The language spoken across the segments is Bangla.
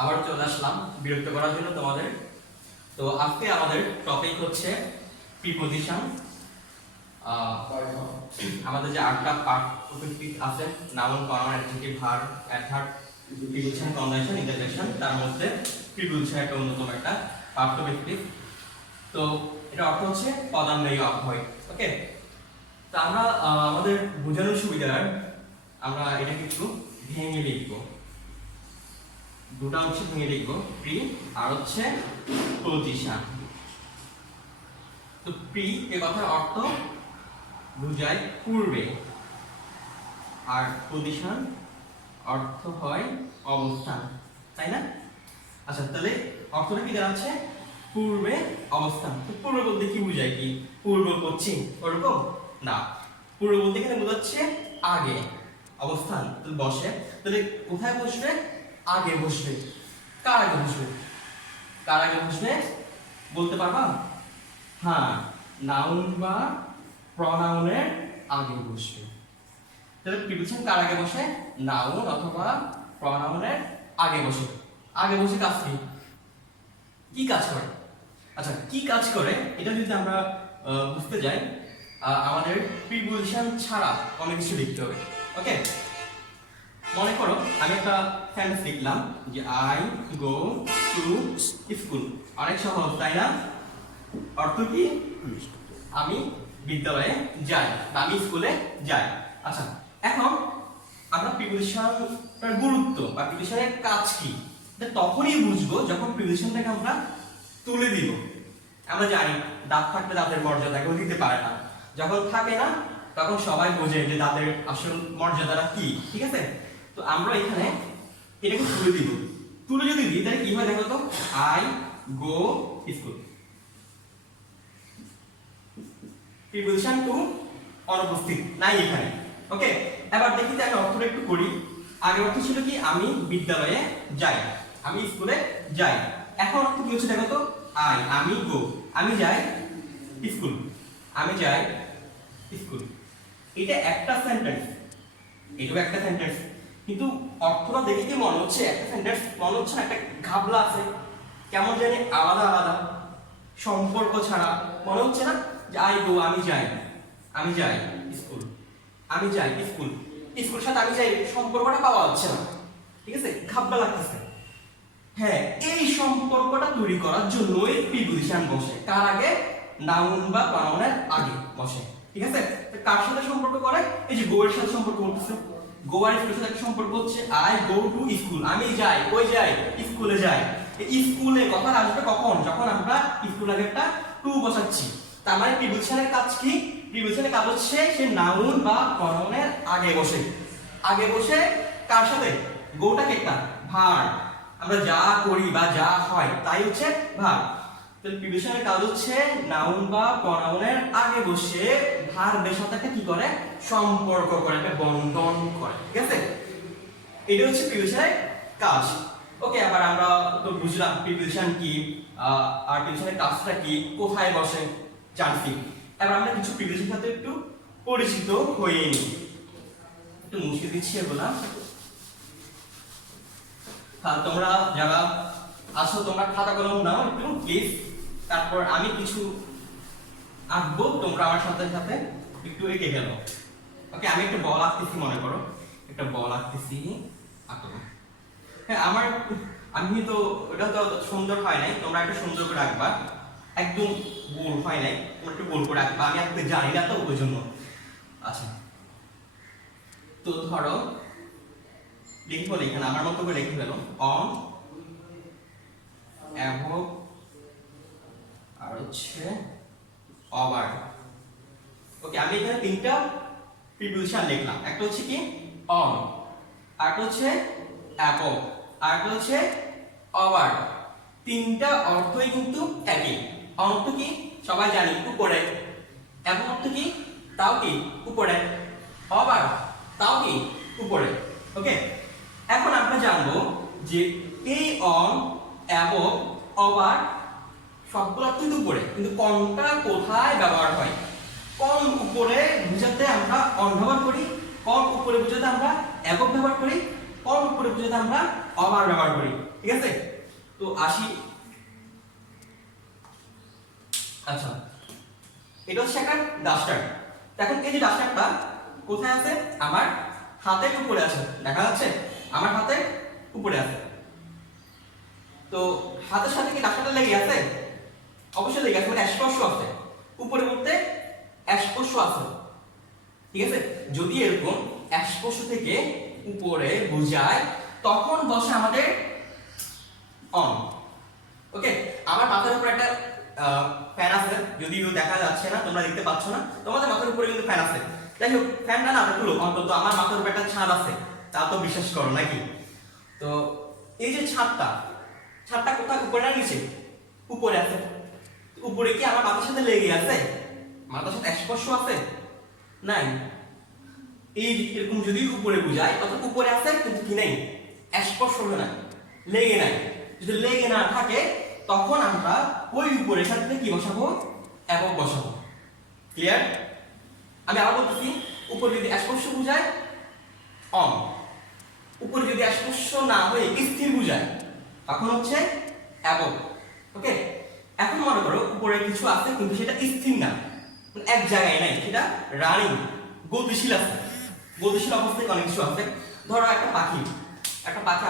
আবার চলে আসলাম বিরক্ত করার জন্য তোমাদের। তো আজকে আমাদের টপিক হচ্ছে প্রিপজিশন। আমাদের যে 8টা পার্ট টপিক আছে, noun, pronoun, adjective, verb, adverb, preposition, conjunction, interjection, তার মধ্যে প্রিপজিশন একটা অন্যতম একটা পার্ট টপিক। তো এটা অর্থ হচ্ছে পদান্বয়ী অব্যয়। ওকে, তো আমরা আমাদের বোঝানোর সুবিধার আমরা এটাকে একটু ভেঙে লিখবো, দুটো অংশে ভেঙে লিখবো, প্রি আর হচ্ছে পজিশন। তো প্রি এর কথার অর্থ বুঝায় পূর্বে, আর পজিশন অর্থ হয় অবস্থান, তাই না? আচ্ছা, তাহলে অর্থটা কি দাঁড়াচ্ছে? পূর্বে, অবস্থান। তো পূর্ব বলতে কি বুঝায়? কি পূর্ব, পশ্চিম ওরকম না। পূর্ব বলতে এখানে বোঝাচ্ছে আগে, অবস্থান। তাহলে বসে, তাহলে কোথায় বসবে? আগে বসবে। কার আগে বসবে? কার আগে বসবে বলতে পারবা? হ্যাঁ, নাউন বা প্রনাউনের আগে বসবে। তাহলে প্রিপজিশন কার আগে বসে? নাউন অথবা প্রনাউনের আগে বসে। আগে বসে কাজ কি? কি কাজ করে? আচ্ছা, কি কাজ করে এটা যদি আমরা বুঝতে যাই, আমাদের প্রিপজিশন ছাড়া অনেক কিছু লিখতে হবে। ওকে, মনে করো আমি একটা সেন্টেন্স লিখলাম যে আই গো টু স্কুল। অনেক সহজ, তাই না? অর্থ কি? আমি বিদ্যালয়ে যাই বা আমি স্কুলে যাই। আচ্ছা, এখন আমরা প্রিপজিশনের গুরুত্ব বা প্রিপজিশনের কাজ কি এটা তখনই বুঝবো যখন প্রিপজিশনটাকে আমরা তুলে দিব। আমরা জানি দাঁত থাকলে দাঁতের মর্যাদা কেউ দিতে পারে না, যখন থাকে না তখন সবাই বোঝে যে দাঁতের আসল মর্যাদাটা কি। ঠিক আছে, তো আমরা এখানে এটাকে তুলে দিব। তুলে যদি দিই তাহলে কি হয় দেখো তো, I go school. Preposition to অনুপস্থিত নাই এখানে। ওকে, এবার দেখি যে আমি অর্থটা একটু করি। আগের অর্থ ছিল কি? আমি বিদ্যালয়ে যাই, আমি স্কুলে যাই। এখন অর্থ কি হচ্ছে দেখো তো, আমি গো, আমি যাই স্কুল, আমি যাই স্কুল। এটা একটা সেন্টেন্স, এটাও একটা সেন্টেন্স, কিন্তু অর্থটা দেখে কি মনে হচ্ছে একটা সেন্টেন্স? মনে হচ্ছে না একটা ঘাবলা আছে, কেমন জানি আলাদা আলাদা, সম্পর্ক ছাড়া মনে হচ্ছে না যে আই গো, আমি যাই, আমি যাই স্কুল, আমি যাই স্কুল। স্কুলের সাথে আমি যাই সম্পর্কটা পাওয়া যাচ্ছে না। ঠিক আছে, ঘাবলা লাগতেছে। হ্যাঁ, এই সম্পর্কটা তৈরি করার জন্যই প্রিপজিশন বসে। কার আগে? নাউন বা প্রনাউনের আগে বসে। ঠিক আছে, কার সাথে সম্পর্ক করে? এই যে গো এর সাথে সম্পর্ক করতেছে। গো আর স্কুলের সাথে সম্পর্ক হচ্ছে আই গো টু স্কুল, আমি যাই, কই যাই? স্কুলে যাই। এই স্কুলে কথা আসবে কখন? যখন আমরা স্কুল আগে একটা টু বসাচ্ছি। তার মানে প্রিপজিশনের কাজ কি? প্রিপজিশনের কাজ হচ্ছে সে নাউন বা প্রনাউনের আগে বসে। আগে বসে কার সাথে? গোটাকে একটা ভার্ব, আমরা যা করি বা যা হয় তাই হচ্ছে ভার্ব। তো প্রিপজিশনের কাজ হচ্ছে নাউন বা প্রনাউনের আগে বসে ভার্বের সাথে একটা কি করে? সম্পর্ক করে, একটা বন্ধন করে। ঠিক আছে, এটা হচ্ছে প্রিপজিশনের কাজ। ওকে, আবার আমরা তো বুঝলাম প্রিপজিশন কি, আর প্রিপজিশনের কাজটা কি, কোথায় বসে জানছি। এবার আমরা কিছু প্রিপজিশনের সাথে একটু পরিচিত হয়ে নিই। একটু মুছে দিচ্ছি এগুলা। হ্যাঁ, তোমরা যারা আছো তোমরা খাতা কলম নাও একটু প্লিজ। তারপর আমি কিছু আঁকবো, তোমরা আমার সাথে সাথে একটু এঁকে গেল। ওকে, আমি একটা বল আঁকতেছি, মনে করো একটা বল আঁকতেছি, আঁকবো। হ্যাঁ, আমি তো ওটা তো সুন্দর হয় নাই, তোমরা একটু সুন্দর করে আঁকবা। একদম গোল হয় নাই, তোমরা একটু গোল করে আঁকবা। আমি আঁকতে জানি না তো ওই জন্য। আচ্ছা, তো ধরো লিখে বলে এখানে আমার মতো করে লিখে ফেলো, অন অ্যাভব আর হচ্ছে ওভার। ওকে, আমি এখানে তিনটা প্রিপজিশন লিখলাম। একটা হচ্ছে কি? অন, আরেকটা হচ্ছে অ্যাভব, আরেকটা হচ্ছে ওভার। তিনটা অর্থই কিন্তু একই। অন অর্থ কি? সবাই জানি, উপরে। অ্যাভব অর্থ কি? তাও কি? উপরে। ওভার, তাও কি? উপরে। ওকে, এখন আমরা জানবো যে এই অন, অ্যাবভ, ওভার সবগুলো কিন্তু উপরে, কিন্তু কোনটা কোথায় ব্যবহার হয়? কোন উপরে বুঝাতে আমরা অন ব্যবহার করি, কোন উপরে বুঝাতে আমরা অ্যাবভ ব্যবহার করি, কম উপরে বোঝাতে আমরা ওভার ব্যবহার করি, ঠিক আছে? তো আসি, আচ্ছা এটা হচ্ছে একটা ডাস্টার। এখন এই যে ডাস্টারটা কোথায় আছে? আমার হাতের উপরে আছে, দেখা যাচ্ছে আমার হাতের উপরে আছে। তো হাতের সাথে কি ডাস্টারটা লেগে আছে? অবশ্যই লেগে আছে, মানে স্পর্শ আছে, উপরে বলতে স্পর্শ আছে, ঠিক আছে? যদি এরকম স্পর্শ থেকে উপরে বোঝায় তখন বসে আমাদের অন। ওকে, আমার মাথার উপরে একটা ফ্যান আছে, যদিও দেখা যাচ্ছে না, তোমরা দেখতে পাচ্ছ না, তোমাদের মাথার উপরে কিন্তু ফ্যান আছে। যাই হোক, ফ্যানটা না তুলো, অন্তত আমার মাথার উপরে একটা ছাদ আছে, তা তো বিশ্বাস করো নাকি? তো এই যে ছাদটা কোথায়? উপরে না নিচে? উপরে আছে। উপরে কি আমার মাথার সাথে লেগে আছে? মাথার সাথে স্পর্শ আছে? নাই। এই এরকম যদি উপরে বুঝায় অর্থাৎ উপরে আছে কিন্তু কি নাই? স্পর্শ না, লেগে নাই। যদি লেগে না থাকে তখন আমরা ওই উপরের সাথে কি বসাবো? এবং বসাবো। ক্লিয়ার? আমি আবার বলতেছি, উপরে যদি স্পর্শ বুঝায় অন, উপরে যদি স্পর্শ না হয়ে স্থির বুঝায় তখন হচ্ছে এবং। ওকে, এখন মনে করো উপরে কিছু আছে কিন্তু সেটা স্থির না, এক জায়গায় নাই, সেটা রানিং, গতিশীল আছে। গতিশীল অবস্থায় অনেক কিছু আছে। ধরো একটা পাখি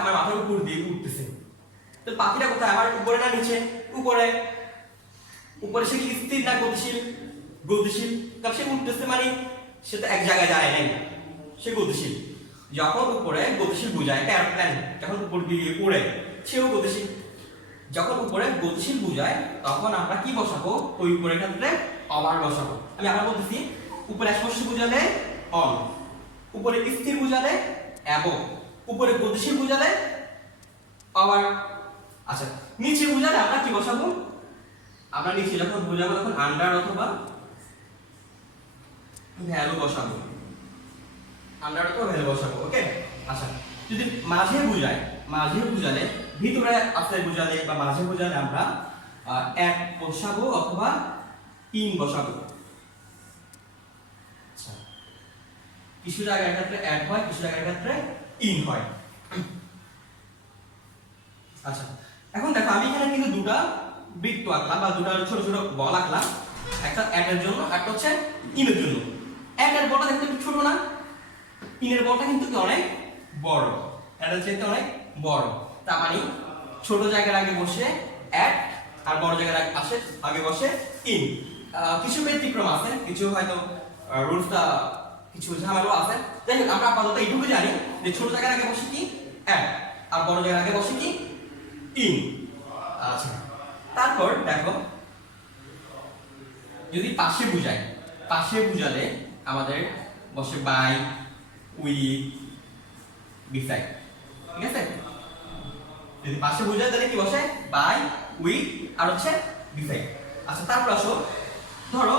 আমার মাথার উপর দিয়ে উঠতেছে। তো পাখিটা কোথায়? আমার উপরে না নিচে? উপরে। উপরে সে কি স্থির না গতিশীল? গতিশীল। কারণ সে উঠতেছে মানে সে তো এক জায়গায় দাঁড়ায় নাই, সে গতিশীল। যখন উপরে গতিশীল বুঝায়, একটা এয়ারপ্লেন যখন উপর দিয়ে উড়ে সেও গতিশীল। যখন উপরে গতিশীল বুঝায় তখন আমরা কি বসাবো? ওই উপরের ক্ষেত্রে ওভার বসাবো। আমি আবার বলতেছি, উপরে স্পর্শ বুঝালে অন, উপরে স্থির বুঝালে এবং, উপরে গতিশীল বুঝালে ওভার। আচ্ছা, নিচে বুঝালে আমরা কি বসাবো? আমরা নিচে যখন বুঝাবো তখন আন্ডার অথবা ভ্যালু বসাবো, আন্ডার অথবা ভ্যালু বসাবো। ওকে, আচ্ছা যদি মাঝে বুঝালে, ভিতরে আছে বুঝালে বা মাঝে বুঝালে আমরা এক বসাবো অথবা ইন বসাবো। আচ্ছা, কিছু জায়গার ক্ষেত্রে এক হয়, কিছু জায়গার ক্ষেত্রে ইন হয়। আচ্ছা, এখন দেখো আমি এখানে কিন্তু দুটো বৃত্ত আঁকলাম বা দুটো ছোট ছোট বল আঁকলাম, একটা এর জন্য একটা হচ্ছে ইনের জন্য। এর বলটা দেখতে একটু ছোট না? ইনের বলটা কিন্তু অনেক বড়, এর চাইতে অনেক বড়। তার মানে ছোট জায়গার আগে বসে এক, আর বড় জায়গার আগে বসে ইন। কিছু ব্যতিক্রম আছে, কিছু হয়তো রুলসটা কিছু ঝামেলা আছে। যাই হোক, আমরা আপাতত এইটুকু জানি যে ছোট জায়গার আগে বসে কি এক, আর বড় জায়গার আগে বসে কি ইন। আচ্ছা, তারপর দেখো যদি পাশে বুঝালে আমাদের বসে বাই, উইথ, বিসাইড, ঠিক আছে? যদি পাশে বুঝায় তাহলে কি বসে? বাই, উইথ আর হচ্ছে বিসাইড। আচ্ছা, তারপর আসো, ধরো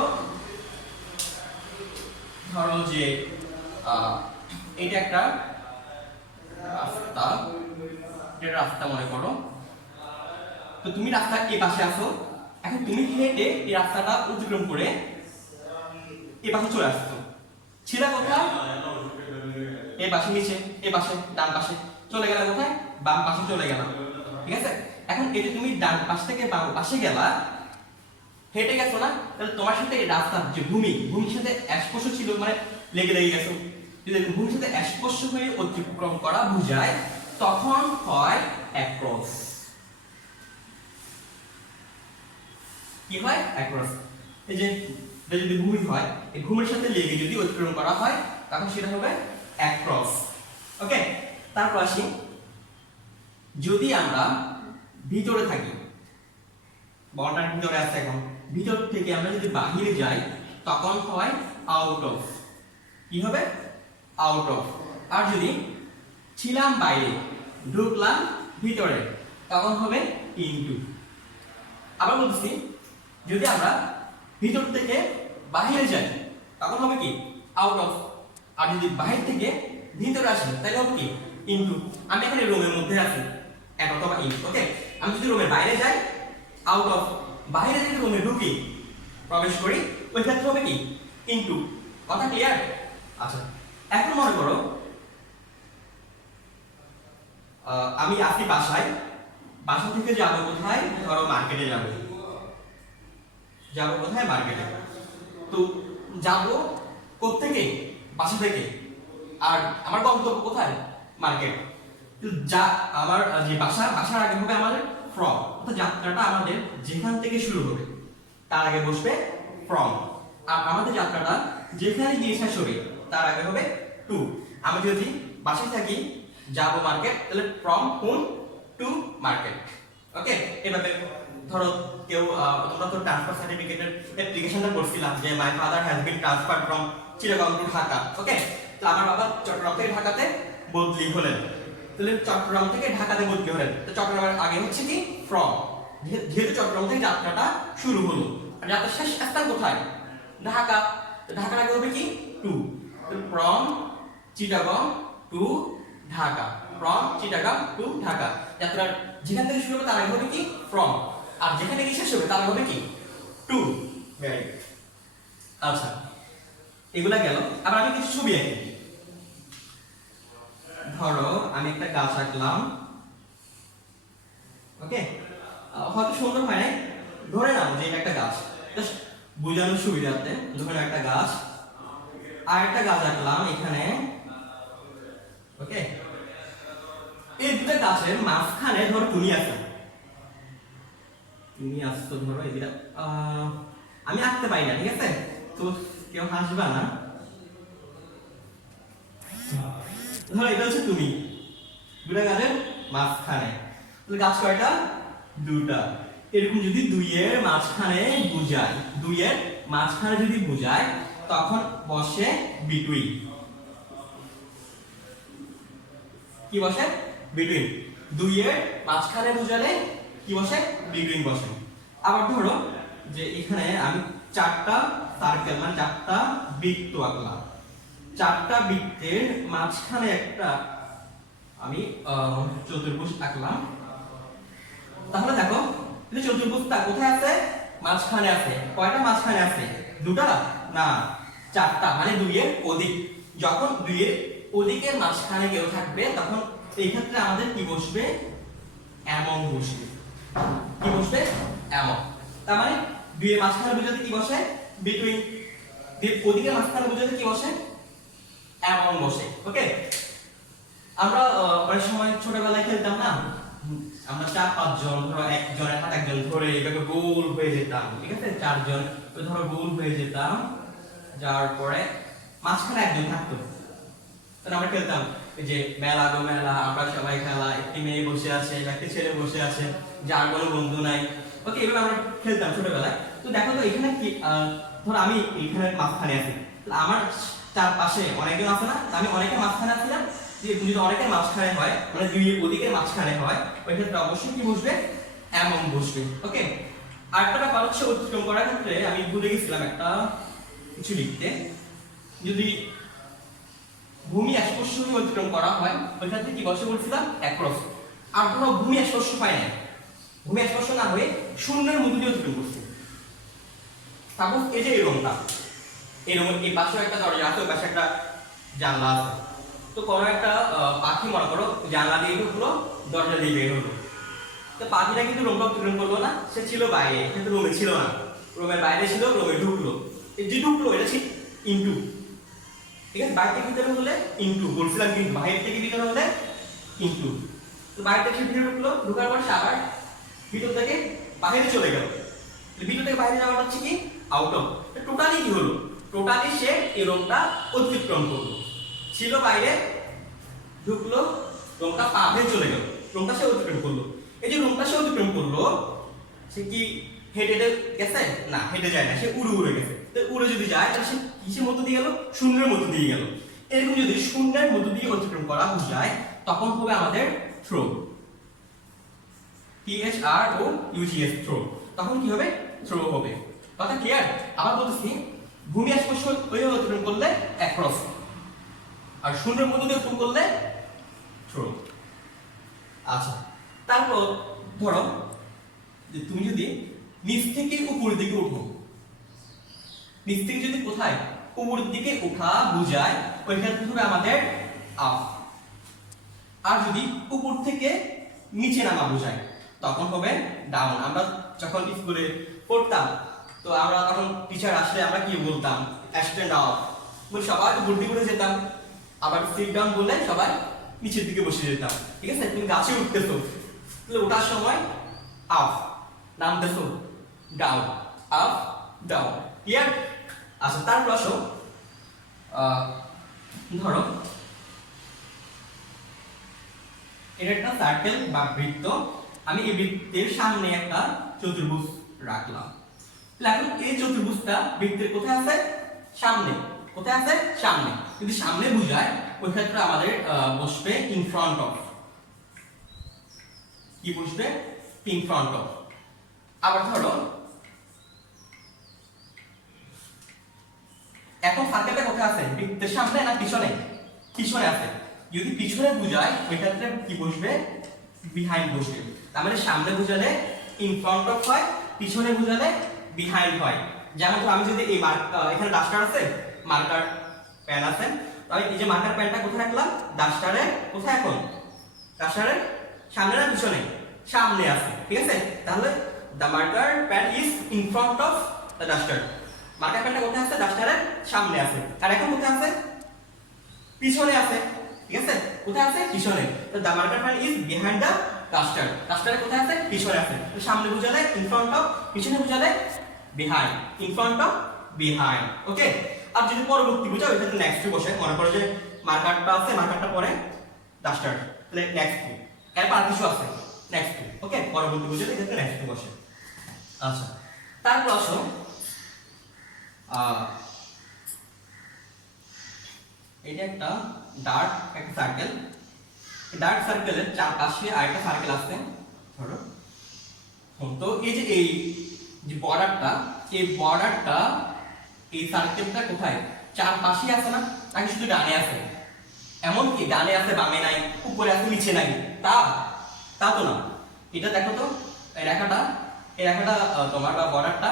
যে এটা একটা রাস্তা মনে করো। তো তুমি রাস্তার এই পাশে আসো, এখন তুমি হেঁটে এই রাস্তাটা অতিক্রম করে এই পাশে চলে আসছো। ছিলা কোথায়? এই পাশে নিচে, এই পাশে ডান পাশে চলে গেলে কোথায়? বাম পাশে চলে গেলাম, ঠিক আছে? এখন এই যে তুমি ডান পাশ থেকে বাম পাশে গেলা, হেঁটে গেছো না, তাহলে তোমার সাথে এই রাস্তার যে ভূমির সাথে স্পর্শ ছিল, মানে লেগে গেছো। যদি ভূমির সাথে স্পর্শ হয়ে অতিক্রম করা বুঝায় তখন হয় অ্যাক্রস। কি হয়? অ্যাক্রস। এই যে যদি ভূমি হয়, এই ভূমির সাথে লেগে যদি অতিক্রম করা হয় তখন সেটা হবে অ্যাক্রস। ওকে, তারপর আসি, যদি আমরা ভিতরে থাকি, বলটার ভিতরে আছে, এখন ভিতর থেকে আমরা যদি বাহিরে যাই তখন হয় আউট অফ। কি হবে? Out of. আর যদি ছিলাম বাইরে, ঢুকলাম ভিতরে, তখন হবে ইনটু। আবার বলছি, যদি আমরা ভিতর থেকে বাহিরে যাই তখন হবে কি? Out of. আর যদি বাহির থেকে ভিতরে আসি তাহলে হবে কি? ইনটু। আমি এখানে রুমের মধ্যে আছি, এক অথবা ইন। ওকে, আমি যদি রুমের বাইরে যাই আউট অফ, বাইরে যদি রুমে ঢুকি প্রবেশ করি ওই ক্ষেত্রে হবে কি? ইনটু। কথা ক্লিয়ার? আচ্ছা, এখন মনে করো আমি আছি বাসায়, বাসা থেকে যাবো কোথায়, ধরো মার্কেটে যাবো, যাবো কোথায়, মার্কেটে। তো যাবো কোত্থেকে, বাসা থেকে, আর আমার গন্তব্য কোথায়, মার্কেট। তো যা আমার যে বাসার আগে হবে আমাদের ফ্রম, অর্থাৎ যাত্রাটা আমাদের যেখান থেকে শুরু হবে তার আগে বসবে ফ্রম। আর আমাদের যাত্রাটা যেখানে গিয়ে শেষ হবে তার আগে হবে টু। আমি যদি বাসায় থাকি, যাবো মার্কেট, তাহলে ফ্রম হোম টু মার্কেট। ওকে, এভাবে ধরো কেউ তোমরা তো ট্রান্সফার সার্টিফিকেটের অ্যাপ্লিকেশনটা করছিলাম যে my father has been transferred from Chittagong to Dhaka. Okay, তো আমার বাবা চট্টগ্রাম থেকে ঢাকাতে বদলি হলেন, তাহলে চট্টগ্রাম থেকে ঢাকাতে বদলি হলেন, তো চট্টগ্রামের আগে হচ্ছে কি ফ্রম, যেহেতু চট্টগ্রাম থেকে যাত্রাটা শুরু হলো, আর যাত্রার শেষ স্থান কোথায়, ঢাকা, তো ঢাকার আগে হবে কি টু, তো from Chittagong to Dhaka, from Chittagong to Dhaka. যাত্রার যেখান থেকে শুরু হবে তার আগে হবে কি ফ্রম, আর যেখানে গিয়ে শেষ হবে তার আগে হবে কি টু। Very good. আচ্ছা, এগুলা গেল। আবার আমি কিছু ছবি আঁকি। ধরো আমি একটা গাছ আঁকলাম। ওকে, হয়তো সুন্দর হয় নাই, ধরে নাও যে এটা একটা গাছ, জাস্ট বোঝানোর সুবিধার্থে ধরে একটা গাছ, আর একটা গাছ আঁকলাম এখানে। ওকে, এই দুটো গাছের মাঝখানে ধরো তুমি আছো, তুমি আসছো, ধরো এটা আমি আঁকতে পারি না, ঠিক আছে, তো কেউ হাসবা না। ধরো এটা হচ্ছে তুমি, দুটা গাছের মাঝখানে, তাহলে গাছ কয়টা, দুটা। এরকম যদি দুইয়ের মাঝখানে বুঝায়, দুইয়ের মাঝখানে যদি বুঝায় তখন বসে বিটুইন। কি বসে, বিটুইন। দুইয়ের মাঝখানে বুঝালে কি বসে, বিটুইন বসে। আবার ধরো যে এখানে আমি চারটা সার্কেল মানে চারটা বৃত্ত আঁকলাম, চারটা বৃত্তের মাঝখানে একটা আমি চতুর্ভুজ আঁকলাম। তাহলে দেখো চতুর্ভুজটা কোথায় আছে, মাঝখানে আছে। কয়টা মাঝখানে আছে, দুটা না চারটা, মানে দুইয়ের অধিক। যখন দুইয়ের অধিকের মাঝখানে কেউ থাকবে তখন এই ক্ষেত্রে আমাদের কি বসবে, এমন বসবে। কি বসবে, এমন। তার মানে দুইয়ের মাঝখানে বোঝাতে কি বসে, বিটুইন। দুইয়ের অধিকের মাঝখানে বোঝাতে কি বসে, এমন বসে। ওকে, আমরা অনেক সময় ছোটবেলায় খেলতাম না, আমরা 4-5 জন, ধরো একজনের হাত একজন ধরে এভাবে গোল হয়ে যেতাম, ঠিক আছে, 4 জন ধরো গোল হয়ে যেতাম, যাওয়ার পরে মাঝখানে একজন থাকতো, তাহলে আমরা খেলতাম এই যে মেলা গো মেলা, আমরা সবাই খেলা, একটি মেয়ে বসে আছে, একটি ছেলে বসে আছে, যার কোনো বন্ধু নাই। ওকে, এভাবে আমরা খেলতাম ছোটবেলায়। তো দেখো তো এখানে কি, ধরো আমি এখানে মাঝখানে আছি, আমার চারপাশে অনেকজন আছে না, আমি অনেকের মাঝখানে আছিলাম। যদি অনেকের মাঝখানে হয়, মানে দুই অধিকের মাঝখানে হয়, ওই ক্ষেত্রে অবশ্যই কি বসবে, এমন বসবে। ওকে, আরেকটা ব্যাপার হচ্ছে অতিক্রম করার ক্ষেত্রে আমি ভুলে গেছিলাম একটা কিছু লিখতে। যদি ভূমি স্পর্শ হয়ে অতিক্রম করা হয় ওই ক্ষেত্রে কি বসে বলছিলাম, অ্যাক্রস। আর ধরো ভূমি স্পর্শ পায় না, ভূমি স্পর্শ না হয়ে শূন্যের মধ্য দিয়ে অতিক্রম করছে। তারপর এই যে এই রংটা, এই রঙের এই পাশে একটা দরজা আছে, ওই পাশে একটা জানলা আছে। তো কোনো একটা পাখি মনে করো জানলা দিয়ে ঢুকলো, দরজা দিয়ে বের হলো, তো পাখিটা কিন্তু রুমটা অতিক্রম করলো না, সে ছিল বাইরে, কিন্তু রুমে ছিল না, রুমের বাইরে ছিল, রুমে ঢুকলো। এই যে ঢুকলো এটা ছিল ইনটু, ঠিক আছে, বাইরে থেকে ভিতরে হলে ইনটু বলছিলাম, কিন্তু বাইরে থেকে ভিতরে হলে ইনটু। তো বাইরে থেকে ভিতরে ঢুকলো, ঢোকার পর সে আবার ভিতর থেকে বাইরে চলে গেল, ভিতর থেকে বাইরে যাওয়াটা হচ্ছে কি আউট অফ। টোটালি কি হলো, টোটালি সে এই রুমটা অতিক্রম করলো, ছিল বাইরে, ঢুকলো, রুমটা পা ভেঙে চলে গেল, রুমটা সে অতিক্রম করলো। এই যে রুমটা সে অতিক্রম করলো, সে কি হেঁটে গেছে না, হেঁটে যায় না, সে উড়ে উড়ে গেছে। তো উড়ে যদি যায় তাহলে সে কিসের মধ্য দিয়ে গেল, শূন্যের মধ্য দিয়ে গেল। এরকম যদি শূন্যের মধ্য দিয়ে অতিক্রম করা যায় তখন হবে আমাদের থ্রো, THROUGH, থ্রো। তখন কি হবে, থ্রো হবে। কথা ক্লিয়ার? আবার বলতেছি, ভূমি স্পর্শ হয়ে অতিক্রম করলে অ্যাক্রস, আর শূন্যের মধ্য দিয়ে অতিক্রম করলে থ্রো। আচ্ছা, তারপর ধরো যে তুমি যদি নিচ থেকে উপরের দিকে উঠো, নিচ থেকে যদি কোথায় উপরের দিকে ওঠা বুঝায় ওই ক্ষেত্রে হবে আমাদের আপ। আর যদি উপর থেকে নিচে নামা বোঝায় তখন হবে ডাউন। আমরা যখন স্কুলে পড়তাম তো আমরা তখন টিচার আসলে আমরা কি বলতাম, স্ট্যান্ড আপ বলে সবাই ভর্তি করে যেতাম, আবার সিট ডাউন বললে সবাই নিচের দিকে বসে যেতাম। ঠিক আছে, তুমি গাছে উঠতেছো তাহলে ওঠার সময় আপ, নামতেছো ডাউন, আপ ডাউন। ক্লিয়ার? আচ্ছা, তারপর আসো ধরো এটা একটা সার্কেল বা বৃত্ত, আমি এই বৃত্তের সামনে একটা চতুর্ভুজ রাখলাম। তাহলে এখন এই চতুর্ভুজটা বৃত্তের কোথায় আছে? সামনে। কোথায় আছে? সামনে। যদি সামনে বোঝায় ওই ক্ষেত্রে আমাদের বসবে ইন ফ্রন্ট অফ। কি বসবে? In front of. আবার ধরো এখন সার্কেলটা কোথায় আছে? বৃত্তের সামনে না পিছনে? পিছনে আছে। যদি পিছনে বোঝায় ওই ক্ষেত্রে কি বসবে? বিহাইন্ড বসবে। তার মানে সামনে বোঝালে ইন ফ্রন্ট অফ হয়, পিছনে বোঝালে বিহাইন্ড হয়। যেমন তো আমি যদি এই এখানে ডাস্টার আছে, মার্কার পেন আছে, আমি এই যে মার্কার পেনটা কোথায় রাখলাম? ডাস্টারে। কোথায় এখন? ডাস্টারের সামনে না পিছনে? সামনে আছে। ঠিক আছে, তাহলে the marker pen is in front of the duster. Marker পেনটা কোথায় আছে? ডাস্টারের সামনে আছে। আর এখন কোথায় আছে? পিছনে আছে। ঠিক আছে, কোথায় আছে? পিছনে। তো the marker pen is behind the duster. ডাস্টারে কোথায় আছে? পিছনে আছে। তো সামনে বোঝালে in front of, পিছনে বোঝালে behind, in front of, behind. ওকে, আর যদি পরবর্তী বোঝায় ওই ক্ষেত্রে নেক্সট টু বসে। মনে করো যে মার্কারটা আছে, মার্কারটা পরে ডাস্টার, তাহলে নেক্সট টু। এরপর আর কিছু আছে, নেক্সট টু। ওকে, পরবর্তী বোঝালে এই ক্ষেত্রে নেক্সট টু বসে। আচ্ছা, তারপর আসো এটা একটা ডার্ক একটা সার্কেল। ডার্ক সার্কেলের চারপাশে আরেকটা সার্কেল আছে ধরো। তো এই যে বর্ডারটা, এই বর্ডারটা এই সার্কেলটা কোথায়? চারপাশে আছে না, নাকি শুধু ডানে আছে? এমন কি ডানে আছে বামে নাই, উপরে আছে নিচে নাই? তা তো না। এটা দেখো তো, এই রেখাটা তোমার বা বর্ডারটা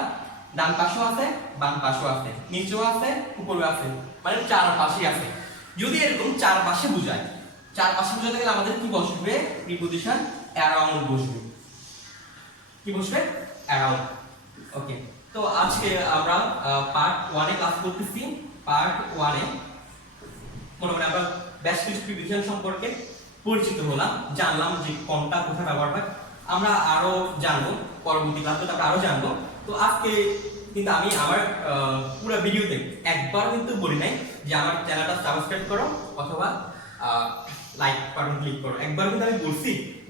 ডান পাশেও আছে, বাম পাশেও আছে, নিচেও আছে, উপরেও আছে, মানে চারপাশে আছে। যদি এরকম চারপাশে বোঝায়, চারপাশে বোঝাতে গেলে আমাদের কি বসবে? প্রিপজিশন অ্যারাউন্ড বসবে। কি বসবে? অ্যারাউন্ড। ওকে, তো আজকে আমরা পার্ট 1 এ ক্লাস করতেছি। পার্ট 1 এ মোটামুটি আমরা বেশ কিছু প্রিপজিশন সম্পর্কে পরিচিত হলাম, জানলাম যে কোনটা কোথায় ব্যবহার হয়। আমরা আরো জানবো পরবর্তী ক্লাসে, আমরা আরো জানবো। তো আজকে কিন্তু আমি আমার পুরো ভিডিওতে একবার কিন্তু বলি নাই যে আমার চ্যানেলটা সাবস্ক্রাইব করো অথবা লাইক বাটন ক্লিক করো। একবার কিন্তু আমি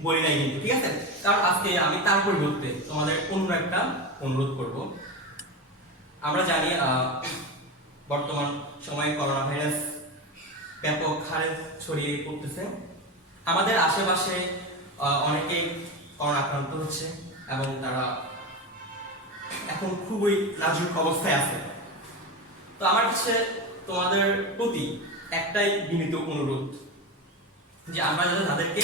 বলি নাই কিন্তু, ঠিক আছে? কারণ আজকে আমি তার পরিবর্তে তোমাদের অন্য একটা অনুরোধ করব। আমরা জানি বর্তমান সময়ে করোনা ভাইরাস ব্যাপক হারে ছড়িয়ে পড়তেছে। আমাদের আশেপাশে অনেকেই করোনা আক্রান্ত হচ্ছে এবং তারা এখন খুবই নাজুক অবস্থায় আছে। তো আমার কাছে তোমাদের প্রতি একটাই বিনীত অনুরোধ যে আমরা যাতে তাদেরকে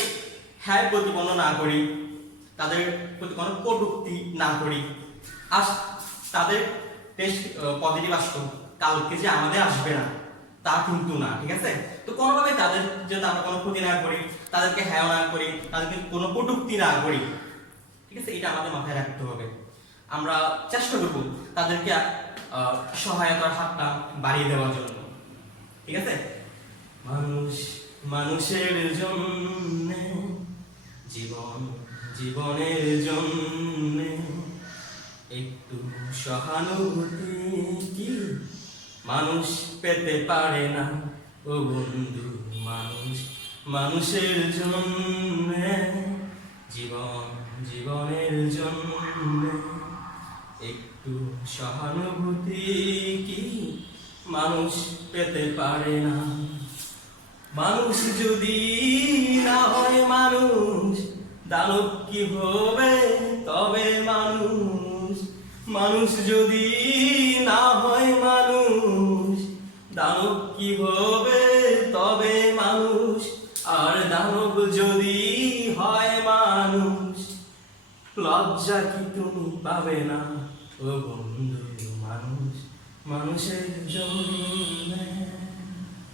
হ্যায় প্রতিপন্ন না করি, তাদের প্রতি কোনো কটূক্তি না করি। আজ তাদের টেস্ট পজিটিভ আসতো, কালকে যে আমাদের আসবে না তা কিন্তু না, ঠিক আছে? তো কোনোভাবে তাদের যাতে আমরা কোনো ক্ষতি না করি, তাদেরকে হ্যায় না করি, তাদেরকে কোনো কটূক্তি না করি, ঠিক আছে? এটা আমাদের মাথায় রাখতে হবে। আমরা চেষ্টা করব তাদেরকে সহায়তার হাতটা বাড়িয়ে দেওয়ার জন্য, ঠিক আছে? মানুষের জন্য জীবনের জন্য একটু সহানুভূতি কি মানুষ পেতে পারে না ও বন্ধু? মানুষের জন্য জীবনের জন্য একটু সহানুভূতি কি মানুষ পেতে পারে না? মানুষ যদি না হয় মানুষ, দানব কি হবে তবে? মানুষ যদি না হয় মানুষ, দানব কি হবে তবে? মানুষ আর দানব যদি হয় মানুষ, লজ্জা কি তুমি পাবে না ও বন্ধু? মানুষের জন্য